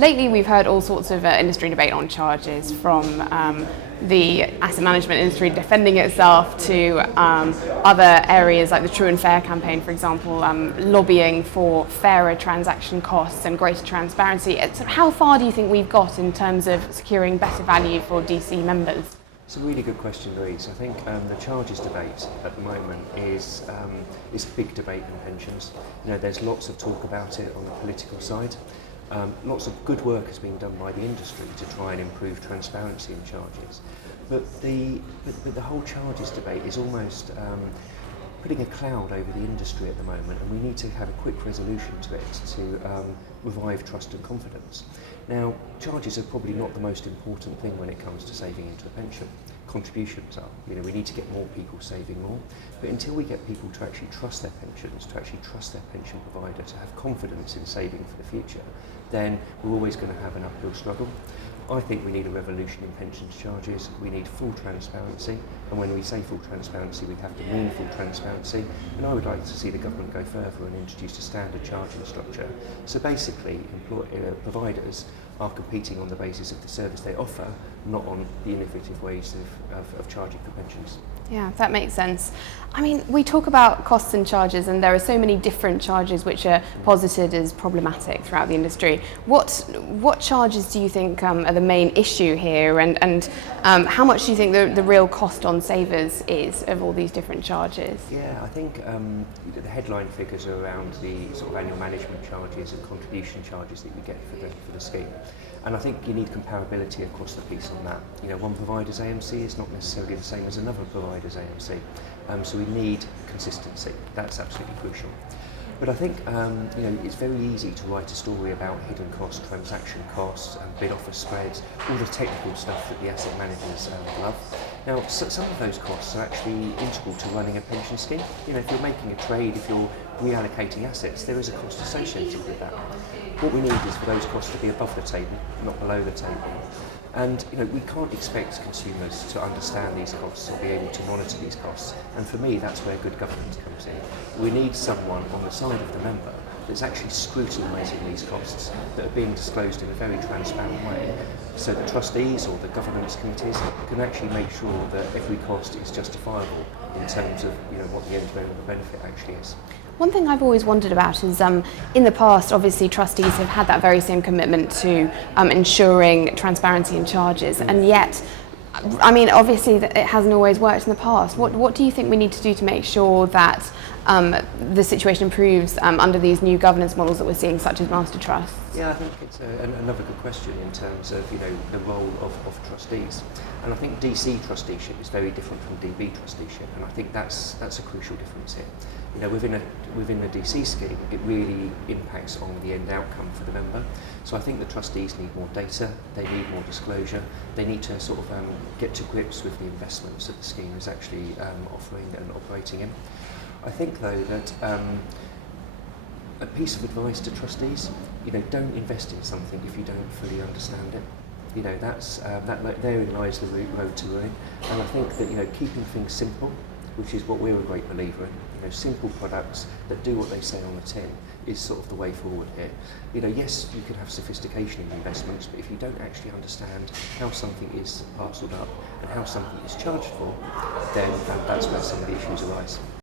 lately we've heard all sorts of industry debate on charges, from the asset management industry defending itself to other areas like the True and Fair campaign, for example, lobbying for fairer transaction costs and greater transparency. So how far do you think we've got in terms of securing better value for DC members? It's a really good question, Louise. I think the charges debate at the moment is a big debate in pensions. There's lots of talk about it on the political side. Lots of good work has been done by the industry to try and improve transparency in charges. But the whole charges debate is almost putting a cloud over the industry at the moment, and we need to have a quick resolution to it to revive trust and confidence. Now, charges are probably not the most important thing when it comes to saving into a pension. Contributions are. We need to get more people saving more, but until we get people to actually trust their pensions, to actually trust their pension provider, to have confidence in saving for the future, then we're always going to have an uphill struggle. I think we need a revolution in pensions charges. We need full transparency, and when we say full transparency, we have to mean full transparency, and I would like to see the government go further and introduce a standard charging structure. So basically, providers are competing on the basis of the service they offer, not on the innovative ways of charging for pensions. Yeah, that makes sense. I mean, we talk about costs and charges, and there are so many different charges which are posited as problematic throughout the industry. What charges do you think are the main issue here, and how much do you think the real cost on savers is of all these different charges? Yeah, I think the headline figures are around the sort of annual management charges and contribution charges that you get for the scheme. And I think you need comparability across the piece on that. One provider's AMC is not necessarily the same as another provider's AMC. So we need consistency. That's absolutely crucial. But I think it's very easy to write a story about hidden costs, transaction costs, bid offer spreads, all the technical stuff that the asset managers love. Now, some of those costs are actually integral to running a pension scheme. If you're making a trade, if you're reallocating assets, there is a cost associated with that. What we need is for those costs to be above the table, not below the table. And we can't expect consumers to understand these costs or be able to monitor these costs. And for me, that's where good governance comes in. We need someone on the side of the member that's actually scrutinising these costs that are being disclosed in a very transparent way, so the trustees or the governance committees can actually make sure that every cost is justifiable in terms of what the end benefit actually is. One thing I've always wondered about is, in the past, obviously trustees have had that very same commitment to ensuring transparency in charges, and yet, I mean, obviously it hasn't always worked in the past. What do you think we need to do to make sure that the situation improves under these new governance models that we're seeing, such as master trusts? Yeah, I think it's another good question in terms of the role of trustees, and I think DC trusteeship is very different from DB trusteeship, and I think that's a crucial difference here. Within the DC scheme, it really impacts on the end outcome for the member. So I think the trustees need more data, they need more disclosure, they need to sort of get to grips with the investments that the scheme is actually offering and operating in. I think though that a piece of advice to trustees, don't invest in something if you don't fully understand it. Therein lies the road to ruin. And I think that keeping things simple, which is what we're a great believer in, simple products that do what they say on the tin, is sort of the way forward here. Yes, you can have sophistication in investments, but if you don't actually understand how something is parcelled up and how something is charged for, then that's where some of the issues arise.